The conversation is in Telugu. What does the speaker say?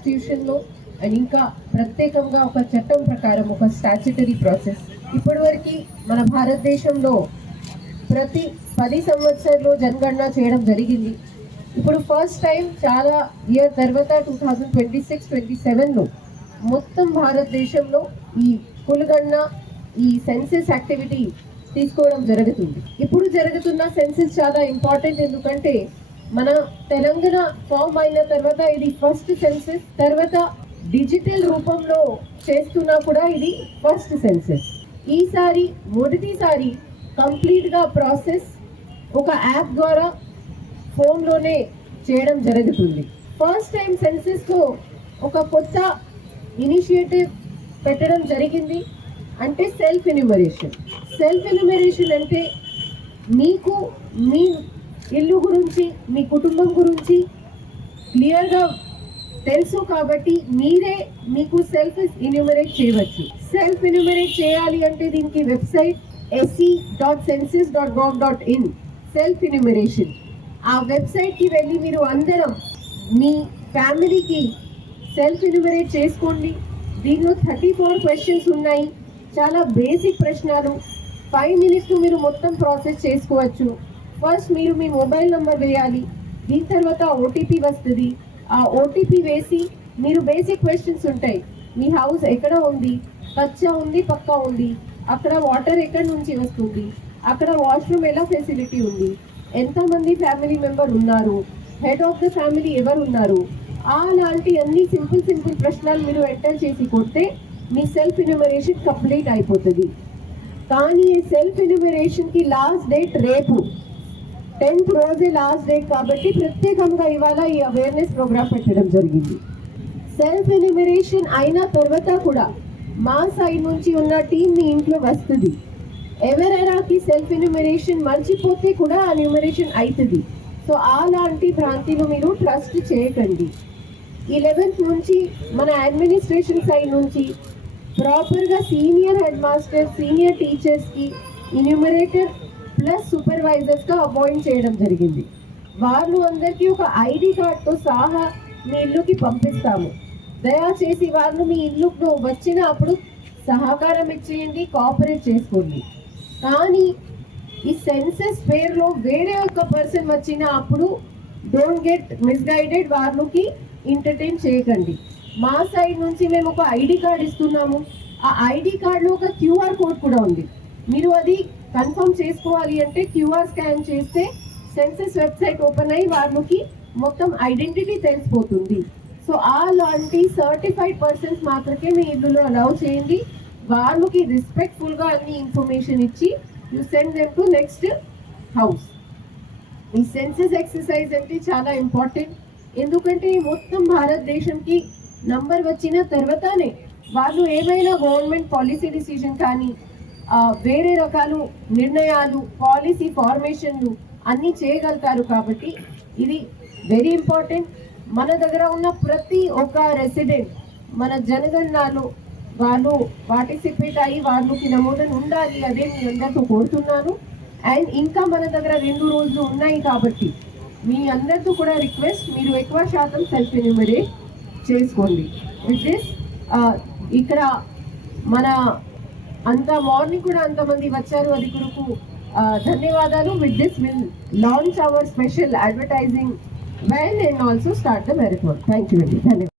కాన్స్టిట్యూషన్లో అండ్ ఇంకా ప్రత్యేకంగా ఒక చట్టం ప్రకారం ఒక స్టాచ్యుటరీ ప్రాసెస్ ఇప్పటివరకు మన భారతదేశంలో ప్రతి 10 సంవత్సరాల్లో జనగణన చేయడం జరిగింది. ఇప్పుడు ఫస్ట్ టైం చాలా ఇయర్ తర్వాత 2026-27లో మొత్తం భారతదేశంలో ఈ కులగణన ఈ సెన్సెస్ యాక్టివిటీ తీసుకోవడం జరుగుతుంది. ఇప్పుడు జరుగుతున్న సెన్సెస్ చాలా ఇంపార్టెంట్, ఎందుకంటే మన తెలంగాణ ఫామ్ అయిన తర్వాత ఇది ఫస్ట్ సెన్సెస్, తర్వాత డిజిటల్ రూపంలో చేస్తున్నా కూడా ఇది ఫస్ట్ సెన్సెస్. ఈసారి మొదటిసారి కంప్లీట్గా ప్రాసెస్ ఒక యాప్ ద్వారా ఫోన్లోనే చేయడం జరుగుతుంది. ఫస్ట్ టైం సెన్సెస్లో ఒక కొత్త ఇనిషియేటివ్ పెట్టడం జరిగింది, అంటే సెల్ఫ్ ఎన్యూమరేషన్. సెల్ఫ్ ఎన్యూమరేషన్ అంటే మీకు మీ ఇల్లు గురించి మీ కుటుంబం గురించి క్లియర్గా తెలుసు కాబట్టి మీరే మీకు సెల్ఫ్ ఎన్యూమరేట్ చేయవచ్చు. సెల్ఫ్ ఎన్యూమరేట్ చేయాలి అంటే దీనికి వెబ్సైట్ se.census.gov.in సెల్ఫ్ ఎన్యూమరేషన్. ఆ వెబ్సైట్కి వెళ్ళి మీరు అందరం మీ ఫ్యామిలీకి సెల్ఫ్ ఎన్యూమరేట్ చేసుకోండి. దీనిలో 34 క్వశ్చన్స్ ఉన్నాయి, చాలా బేసిక్ ప్రశ్నలు. 5 minutes మీరు మొత్తం ప్రాసెస్ చేసుకోవచ్చు. ఫస్ట్ మీరు మీ మొబైల్ నెంబర్ వేయాలి, దీని తర్వాత ఓటీపీ వస్తుంది. ఆ ఓటీపీ వేసి మీరు బేసిక్ క్వశ్చన్స్ ఉంటాయి. మీ హౌస్ ఎక్కడ ఉంది, కచ్చా ఉంది పక్కా ఉంది, అక్కడ వాటర్ ఎక్కడి నుంచి వస్తుంది, అక్కడ వాష్రూమ్ ఎలా ఫెసిలిటీ ఉంది, ఎంతమంది ఫ్యామిలీ మెంబర్ ఉన్నారు, హెడ్ ఆఫ్ ద ఫ్యామిలీ ఎవరు ఉన్నారు, అలాంటి అన్ని సింపుల్ ప్రశ్నలు మీరు ఎంటర్ చేసి కొడితే మీ సెల్ఫ్ ఎన్యూమరేషన్ కంప్లీట్ అయిపోతుంది. కానీ ఈ సెల్ఫ్ ఎన్యూమరేషన్కి లాస్ట్ డేట్ రేపు 10th రోజే లాస్ట్ డేట్ కాబట్టి ప్రత్యేకంగా ఇవాళ ఈ అవేర్నెస్ ప్రోగ్రామ్ పెట్టడం జరిగింది. సెల్ఫ్ ఎన్యూమరేషన్ అయిన తర్వాత కూడా మా సైడ్ నుంచి ఉన్న టీం మీ ఇంట్లో వస్తుంది. ఎవరైనాకి సెల్ఫ్ ఎన్యూమరేషన్ మర్చిపోతే కూడా ఆ ఎన్యూమరేషన్ అవుతుంది. సో అలాంటి భ్రాంతిలో మీరు ట్రస్ట్ చేయకండి. 11th నుంచి మన అడ్మినిస్ట్రేషన్ సైడ్ నుంచి ప్రాపర్గా సీనియర్ హెడ్ మాస్టర్ సీనియర్ టీచర్స్కి ఎన్యూమరేటర్ ప్లస్ సూపర్వైజర్స్గా అపాయింట్ చేయడం జరిగింది. వాళ్ళు అందరికీ ఒక ఐడి కార్డ్తో సహా మీ ఇల్లుకి పంపిస్తాము. దయచేసి వాళ్ళు మీ ఇల్లుకు వచ్చినప్పుడు సహకారం ఇచ్చేయండి, కోఆపరేట్ చేసుకోండి. కానీ ఈ సెన్సెస్ పేరులో వేరే ఒక పర్సన్ వచ్చిన అప్పుడు డోంట్ గెట్ మిస్గైడెడ్, వాళ్ళకి ఎంటర్టైన్ చేయకండి. మా సైడ్ నుంచి మేము ఒక ఐడి కార్డ్ ఇస్తున్నాము. ఆ ఐడి కార్డులో ఒక క్యూఆర్ కోడ్ కూడా ఉంది. మీరు అది కన్ఫర్మ్ చేసుకోవాలి అంటే క్యూఆర్ స్కాన్ చేస్తే సెన్సెస్ వెబ్సైట్ ఓపెన్ అయ్యి వాళ్ళకి మొత్తం ఐడెంటిటీ తెలిసిపోతుంది. సో అలాంటి సర్టిఫైడ్ పర్సన్స్ మాత్రమే మీ ఇల్లులో అలౌ చేయండి. వాళ్ళకి రెస్పెక్ట్ఫుల్గా అన్ని ఇన్ఫర్మేషన్ ఇచ్చి you send them to next house. ఈ సెన్సెస్ ఎక్సర్సైజ్ అంటే చాలా ఇంపార్టెంట్, ఎందుకంటే మొత్తం భారతదేశంకి నంబర్ వచ్చిన తర్వాతనే వాళ్ళు ఏమైనా గవర్నమెంట్ పాలసీ డిసిజన్ కానీ వేరే రకాలు నిర్ణయాలు పాలసీ ఫార్మేషన్లు అన్నీ చేయగలుగుతారు. కాబట్టి ఇది వెరీ ఇంపార్టెంట్. మన దగ్గర ఉన్న ప్రతి ఒక్క రెసిడెంట్ మన జనగణనలో వాళ్ళు పార్టిసిపేట్ అయ్యి వాళ్ళకి నమోదన ఉండాలి, అదే మీ అందరితో కోరుతున్నాను. అండ్ ఇంకా మన దగ్గర 2 రోజులు ఉన్నాయి కాబట్టి మీ అందరితో కూడా రిక్వెస్ట్, మీరు ఎక్కువ శాతం సెల్ఫ్ ఎన్యూమరేట్ చేసుకోండి. విత్ దిస్ ఇక్కడ మన అంత మార్నింగ్ కూడా అంతమంది వచ్చారు, అది కొరకు ధన్యవాదాలు. With this will launch hour special advertising well and also start the marathon. Thank you అండి, ధన్యవాదాలు.